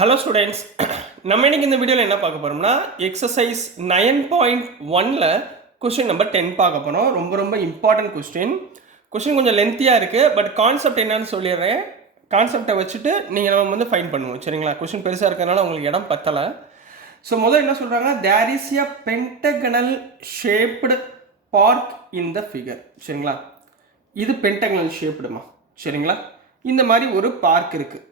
Hello students, நம்ம இன்னைக்கு இந்த வீடியோவில் என்ன பார்க்க போகிறோம்னா எக்ஸசைஸ் 9.1ல் கொஸ்டின் நம்பர் 10 பார்க்க போகிறோம். ரொம்ப ரொம்ப இம்பார்ட்டன்ட் கொஸ்டின் கொஞ்சம் லென்த்தியாக இருக்குது. பட் கான்செப்ட் என்னன்னு சொல்லிடுறேன். கான்செப்டை வச்சுட்டு நீங்கள் நம்ம வந்து ஃபைன் பண்ணுவோம். சரிங்களா? கொஸ்டின் பெருசாக இருக்கிறதுனால உங்களுக்கு இடம் பத்தலை. ஸோ முதல்ல என்ன சொல்கிறாங்க, there is a pentagonal shaped park in the figure. சரிங்களா? இது பென்டகனல் ஷேப்டுமா? சரிங்களா? இந்த மாதிரி ஒரு பார்க் இருக்குது.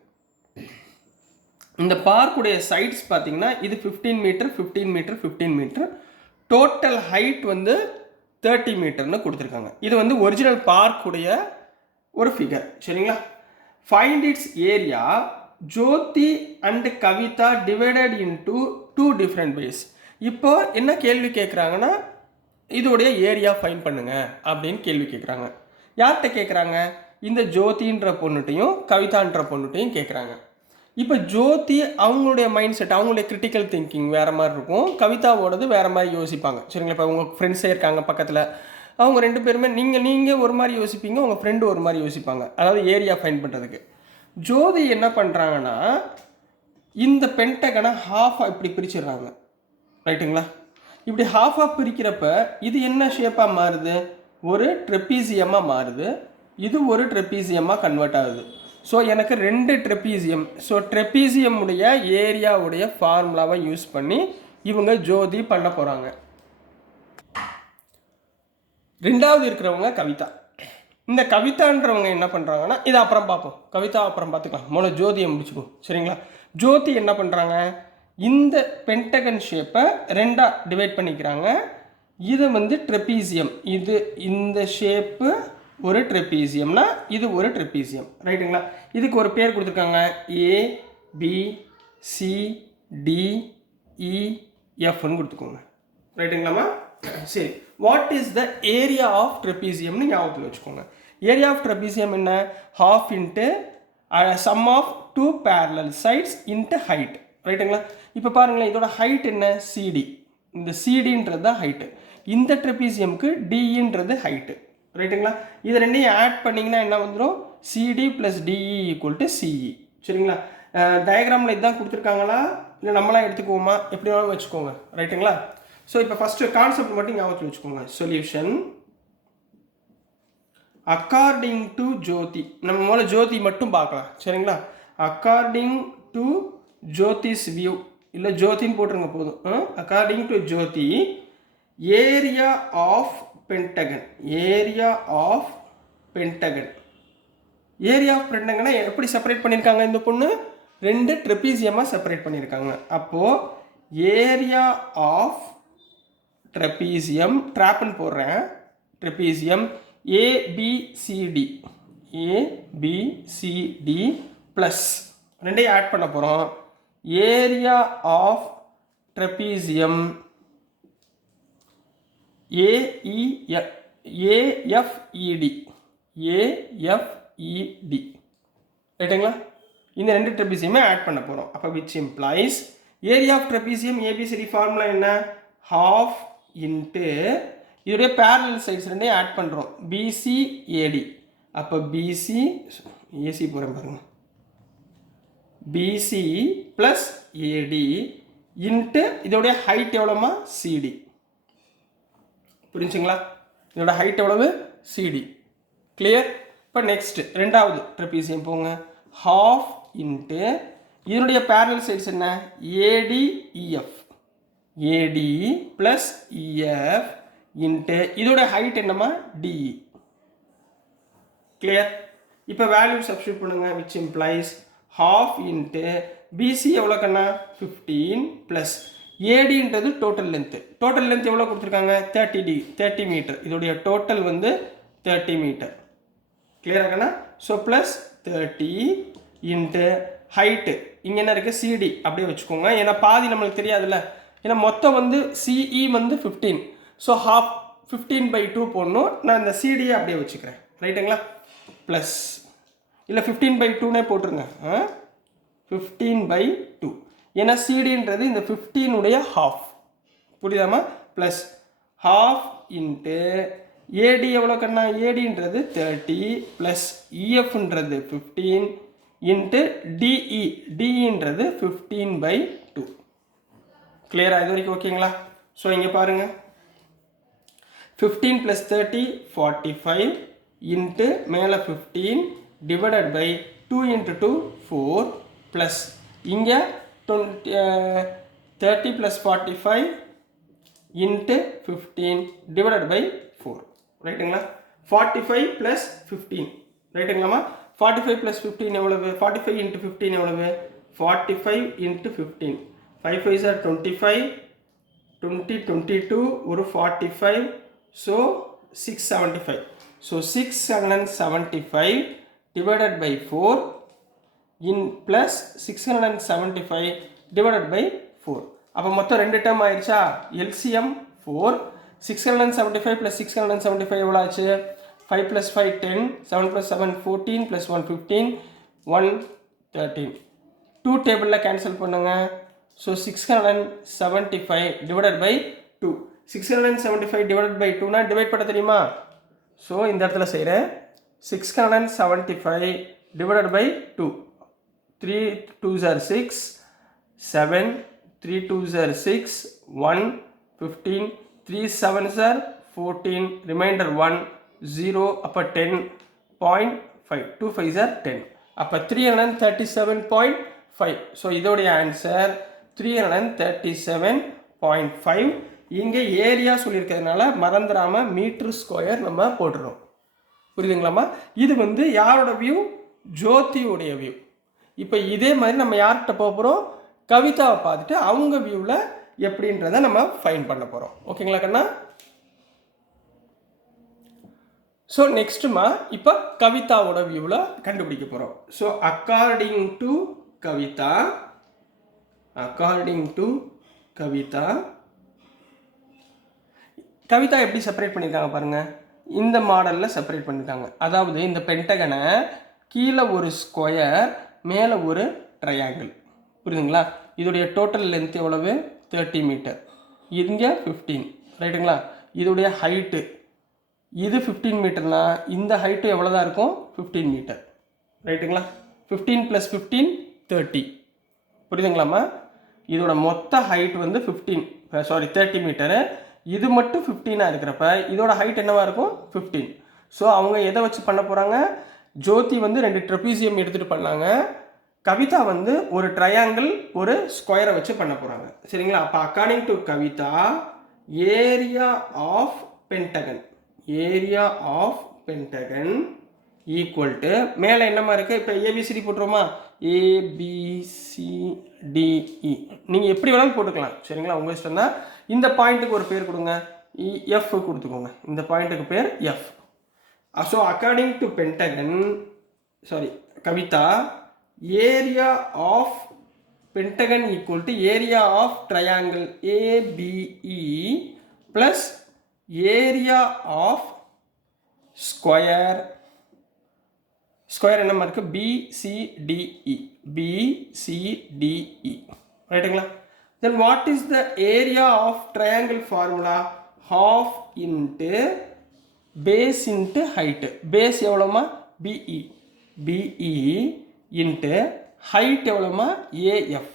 இந்த பார்க்குடைய சைட்ஸ் பார்த்தீங்கன்னா இது 15 metre 15 metre 15 metre, total height வந்து 30 மீட்டர்னு கொடுத்துருக்காங்க. இது வந்து ஒரிஜினல் பார்க்குடைய ஒரு ஃபிகர். சரிங்களா? Find its area. Jyothi and Kavitha divided into 2 different ways. இப்போ என்ன கேள்வி கேட்குறாங்கன்னா, இதோடைய ஏரியா ஃபைண்ட் பண்ணுங்க அப்படின்னு கேள்வி கேட்குறாங்க. யார்கிட்ட கேட்குறாங்க? இந்த ஜோதின்ற பொண்ணுட்டையும் கவிதான்ற பொண்ணுட்டையும் கேட்குறாங்க. இப்போ ஜோதி அவங்களுடைய மைண்ட் செட், அவங்களுடைய கிரிட்டிக்கல் திங்கிங் வேறு மாதிரி இருக்கும். கவிதாவோடது வேறு மாதிரி யோசிப்பாங்க. சரிங்களா? இப்போ உங்கள் ஃப்ரெண்ட்ஸே இருக்காங்க பக்கத்தில், அவங்க ரெண்டு பேருமே நீங்கள் ஒரு மாதிரி யோசிப்பீங்க, உங்கள் ஃப்ரெண்டு ஒரு மாதிரி யோசிப்பாங்க. அதாவது ஏரியா ஃபைண்ட் பண்ணுறதுக்கு ஜோதி என்ன பண்ணுறாங்கன்னா, இந்த பென்டகனை ஹாஃபாக இப்படி பிரிச்சிடுறாங்க. ரைட்டுங்களா? இப்படி ஹாஃபாக பிரிக்கிறப்ப இது என்ன ஷேப்பாக மாறுது? ஒரு ட்ரெப்பீசியமாக மாறுது. இது ஒரு ட்ரெப்பீசியமாக கன்வெர்ட் ஆகுது. ஸோ எனக்கு 2 ட்ரெப்பீசியம். ஸோ ட்ரெப்பீசியம் உடைய ஏரியாவுடைய ஃபார்முலாவை யூஸ் பண்ணி இவங்க ஜோதி பண்ண போகிறாங்க. ரெண்டாவது இருக்கிறவங்க கவிதா. இந்த கவிதான்றவங்க என்ன பண்ணுறாங்கன்னா, இதை அப்புறம் பார்ப்போம், கவிதா அப்புறம் பார்த்துக்கலாம், முதல்ல ஜோதியை முடிச்சுக்கும். சரிங்களா? ஜோதி என்ன பண்ணுறாங்க, இந்த பென்டகன் ஷேப்பை 2ஆக டிவைட் பண்ணிக்கிறாங்க. இது வந்து ட்ரெப்பீசியம். இது இந்த ஷேப்பு ஒரு ட்ரெப்பீசியம்னா இது ஒரு ட்ரெப்பீசியம். ரைட்டுங்களா? இதுக்கு ஒரு பேர் கொடுத்துருக்காங்க, ABCDEFன்னு கொடுத்துக்கோங்க. ரைட்டுங்களாம்மா? சரி, what is the area of ட்ரெப்பீசியம்னு ஞாபகத்தில் வச்சுக்கோங்க. ஏரியா ஆஃப் ட்ரெப்பீசியம் என்ன? Half into sum of 2 parallel sides into height. ரைட்டுங்களா? இப்போ பாருங்களேன், இதோட ஹைட் என்ன? CD. இந்த CDன்றது தான் ஹைட்டு. இந்த ட்ரெப்பீசியமுக்கு DEன்றது ஹைட்டு. ரைட்டுங்களா? இது ரெண்டையும் ஆட் பண்ணிங்கன்னா என்ன வந்துடும்? CD + DE = CE. சரிங்களா? டயக்ராமில் இதுதான் கொடுத்துருக்காங்களா இல்லை நம்மளாம் எடுத்துக்குவோமா? எப்படி வேணாலும் வச்சுக்கோங்க. ரைட்டுங்களா? ஸோ இப்போ ஃபஸ்ட்டு கான்செப்ட் மட்டும் ஞாபகத்தில் வச்சுக்கோங்க. சொல்யூஷன் அக்கார்டிங் டு ஜோதி. நம்ம முதல்ல ஜோதி மட்டும் பார்க்கலாம். சரிங்களா? அக்கார்டிங் டு ஜோதிஸ் வியூ, இல்லை ஜோதின்னு போட்டுருங்க போதும். According to Jothi, area of pentagon. Area of pentagon. Area of பென்டகனை எப்படி செப்பரேட் பண்ணியிருக்காங்க? இந்த பொண்ணு 2 ட்ரெப்பீசியமாக செப்பரேட் பண்ணியிருக்காங்க. அப்போது ஏரியா ஆஃப் ட்ரெப்பீசியம், ட்ராப்னு போடுறேன், ட்ரெப்பீசியம் ABCD ப்ளஸ் 2ஐயும் ஆட் பண்ண போகிறோம். Area of trapezium AFED. ரைட்டுங்களா? இந்த 2 ட்ரெப்பீசியமே ஆட் பண்ண போகிறோம். அப்போ which implies area of trapezium ABCD formula என்ன? ஹாஃப் இன்ட்டு இதோடைய பேரலல் சைட்ஸ் 2ஐயும் ஆட் பண்ணுறோம், BCAD. அப்போ BC AC போகிறேன் பாருங்க, BC + AD இன்ட்டு இதோடைய ஹைட் எவ்வளோமா? CD. புரிஞ்சுங்களா? இதோட ஹைட் எவ்வளவு? CD. கிளியர்? இப்போ நெக்ஸ்ட் ரெண்டாவது ட்ரெப்பீசியம் போங்க. ஹாஃப் இன்ட்டு இதனுடைய பேரலல் சைட்ஸ் என்ன? ADEF. AD + EF இன்ட்டு இதோட ஹைட் என்னமா? DE. கிளியர்? இப்போ வேல்யூ சப்ஸ்டியூட் பண்ணுங்க, which implies half into BC எவ்வளோ கண்ணா? 15 ப்ளஸ் ADன்றது டோட்டல் லென்த்து. டோட்டல் லென்த் எவ்வளோ கொடுத்துருக்காங்க? 30 மீட்டர். இதோடைய டோட்டல் வந்து 30 மீட்டர். கிளியராகண்ணா? ஸோ ப்ளஸ் 30 இன்ட்டு ஹைட்டு இங்கே என்ன இருக்குது? CD அப்படியே வச்சுக்கோங்க. ஏன்னா பாதி நம்மளுக்கு தெரியாதுல்ல. ஏன்னா மொத்தம் வந்து CE வந்து 15. ஸோ ஹாஃப் 15/2 போடணும். நான் இந்த CDயை அப்படியே வச்சுக்கிறேன். ரைட்டுங்களா? ப்ளஸ் இல்லை 15/2னே போட்டுருங்க. 15/2. ஏன்னா CDன்றது இந்த 15 உடைய ஹாஃப். புரியுதாமா? ப்ளஸ் ஹாஃப் இன்ட்டு AD எவ்வளோ கண்ணா? ADன்றது 30 ப்ளஸ் EFன்றது 15 இன்ட்டு டிஇ, டிஇன்றது 15/2. கிளியராக இது வரைக்கும் ஓகேங்களா? ஸோ இங்கே பாருங்கள், 15 + 30 45 இன்ட்டு மேலே 15 டிவைடட் பை 2 × 2 4 ப்ளஸ் இங்கே 30 + 45 இன்ட்டு 15 டிவைடட் பை 4. ரைட்டுங்களா? 45 + 15 ரைட்டுங்களாம்மா? 45 + 15 எவ்வளவு? 45 × 15 எவ்வளவு? 45 × 15 5 5s are 25 20 22 ஒரு 45 so 675. So 675 divided by 4 in plus 675 divided by 4. அப்போ மொத்தம் 2 டேர்ம் ஆயிடுச்சா? LCM 4. 675 + 675 எவ்வளோ ஆச்சு? 5 + 5 10, 7 + 7 14 + 1 15 113. 2 டேபிளில் கேன்சல் பண்ணுங்க. So 675 divided by 2. 675 divided by 2னா டிவைட் பண்ண தெரியுமா? ஸோ இந்த இடத்துல செய்கிறேன். 675 divided by 2. 3 2s are 6, 7 3 2s are 6, 1 15 3 7s are 14, remainder 1 0, அப்போ 10.5 2 5s are 10, அப்போ 337.5. ஸோ இதோடைய ஆன்சர் 337.5. இங்கே ஏரியா சொல்லியிருக்கிறதுனால மறந்துடாமல் மீட்டர் ஸ்கொயர் நம்ம போட்டுறோம். புரியுதுங்களாம்மா? இது வந்து யாரோட வியூ? ஜோதியோடைய வியூ. இப்போ இதே மாதிரி நம்ம யார்கிட்ட போக போகிறோம்? கவிதாவை பார்த்துட்டு அவங்க வியூவில் எப்படின்றத நம்ம ஃபைன் பண்ண போகிறோம். ஓகேங்களா கண்ணா? ஸோ நெக்ஸ்ட்டுமா இப்போ கவிதாவோட வியூவில் கண்டுபிடிக்க போகிறோம். So according to Kavitha Kavitha எப்படி செப்பரேட் பண்ணியிருக்காங்க பாருங்கள். இந்த மாடலில் செப்பரேட் பண்ணியிருக்காங்க. அதாவது இந்த பென்டகனை கீழே ஒரு ஸ்கொயர் மேலே ஒரு ட்ரையாங்கிள். புரியுதுங்களா? இதோடைய டோட்டல் லென்த் எவ்வளவு? 30 மீட்டர். இங்கே 15 ரைட்டுங்களா? இதோடைய ஹைட்டு இது 15 மீட்டர்னா இந்த ஹைட்டு எவ்வளோ தான் இருக்கும்? 15 மீட்டர் ரைட்டுங்களா? 15 + 15 30. புரியுதுங்களாம்மா? இதோட மொத்த ஹைட் வந்து 30 மீட்டரு. இது மட்டும் 15ஆக இருக்கிறப்ப இதோட ஹைட் என்னவாக இருக்கும்? 15. ஸோ அவங்க எதை வச்சு பண்ண போகிறாங்க? ஜோதி வந்து 2 ட்ரெபீசியம் எடுத்துகிட்டு பண்ணாங்க. கவிதா வந்து ஒரு ட்ரையாங்கிள் ஒரு ஸ்கொயரை வச்சு பண்ண போகிறாங்க. சரிங்களா? அப்போ according to Kavitha area of pentagon equal to மேலே என்னமா இருக்குது? இப்போ ஏபிசிடி போட்டுருவோமா? ABCDE நீங்கள் எப்படி வேணாலும் போட்டுக்கலாம். சரிங்களா? உங்கள் இஷ்டம் தான். இந்த பாயிண்ட்டுக்கு ஒரு பேர் கொடுங்க. எஃப் கொடுத்துக்கோங்க. இந்த பாயிண்ட்டுக்கு பேர் F. So according to Kavitha area of pentagon equal to area of triangle ABE plus area of square என்னமா இருக்குது? BCDE ரைட்டுங்களா? Then what is the area of triangle formula? half into base into height. Base எவ்வளோமா? BE into height எவ்வளோமா? AF.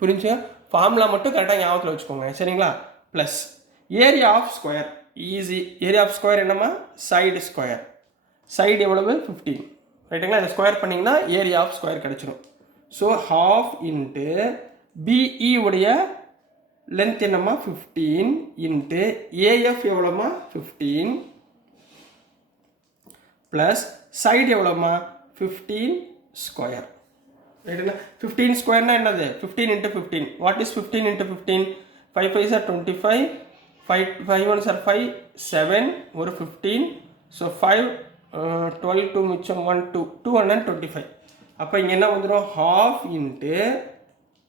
புரிஞ்சா? Formula மட்டும் கரெக்டாக ஞாபகத்தில் வச்சுக்கோங்க. சரிங்களா? Plus area of square. Easy. Area of square என்னம்மா? Side square. சைடு எவ்வளவு? 15 ரைட்டுங்களா? இதை ஸ்கொயர் பண்ணிங்கன்னா ஏரியா ஆஃப் ஸ்கொயர் கிடச்சிடும். ஸோ half இன்ட்டு BE உடைய லென்த் என்னம்மா? 15 இன்ட்டு AF எவ்வளோமா? 15 ப்ளஸ் சைடு எவ்வளோமா? 15 ஸ்கொயர் ரைட்டுங்களா? 15 ஸ்கொயர்னா என்னது? 15 × 15. What is 15 × 15? 5 5s are 25, 5 1s are 5, 7 ஒரு 15. ஸோ 5 12 2 மிச்சம் 1 2 225. அப்போ இங்கே என்ன வந்துடும்? half into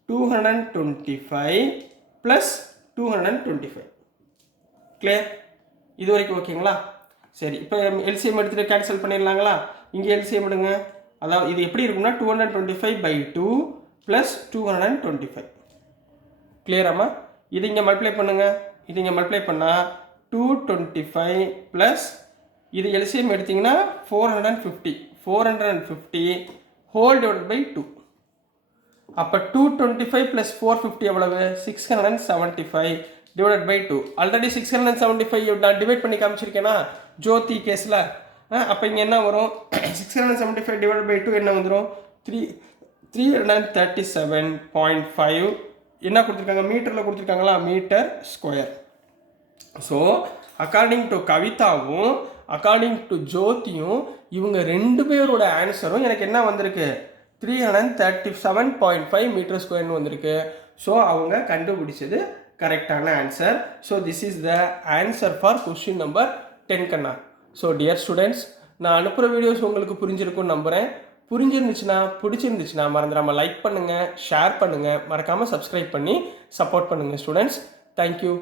225 plus 225. கிளியர்? இது வரைக்கும் ஓகேங்களா? சரி, இப்போ எல்சிஎம் எடுத்துகிட்டு கேன்சல் பண்ணிடலாங்களா? இங்கே எல்சிஎம் எடுங்க. அதாவது இது எப்படி இருக்கும்னா 225/2 ப்ளஸ் 225. கிளியராம்மா? இது இங்கே மல்டிப்ளை பண்ணுங்கள். இது இங்கே மல்டிப்ளை பண்ணால் 225 ப்ளஸ் இது எல்சிஎம் எடுத்திங்கன்னா 450. 450 ஹோல் டிவைட் பை 2. அப்போ 225 ப்ளஸ் 450 எவ்வளவு 675 டிவைட் பை 2. ஆல்ரெடி 675 நான் டிவைட் பண்ணி காமிச்சிருக்கேன்னா ஜோதி கேஸில். அப்போ இங்கே என்ன வரும் 675 டிவைட் பை 2 என்ன வந்துடும் 337.5 என்ன கொடுத்துருக்காங்க மீட்டரில் கொடுத்துருக்காங்களா metre square. So according to கவிதாவும் அக்கார்டிங் டு ஜோதியும் இவங்க ரெண்டு பேரோட ஆன்சரும் எனக்கு என்ன வந்திருக்கு 337.5 மீட்டர் ஸ்கொயர்னு வந்திருக்கு. ஸோ அவங்க கண்டுபிடிச்சது கரெக்டான answer. So this is the answer for question number 10 கண்ணா. ஸோ டியர் ஸ்டூடெண்ட்ஸ், நான் அனுப்புகிற வீடியோஸ் உங்களுக்கு புரிஞ்சிருக்கும்னு நம்புகிறேன். பிடிச்சிருந்துச்சுன்னா மறந்துடாமல் லைக் பண்ணுங்கள், ஷேர் பண்ணுங்கள், மறக்காமல் சப்ஸ்கிரைப் பண்ணி சப்போர்ட் பண்ணுங்கள் ஸ்டூடெண்ட்ஸ். தேங்க்யூ.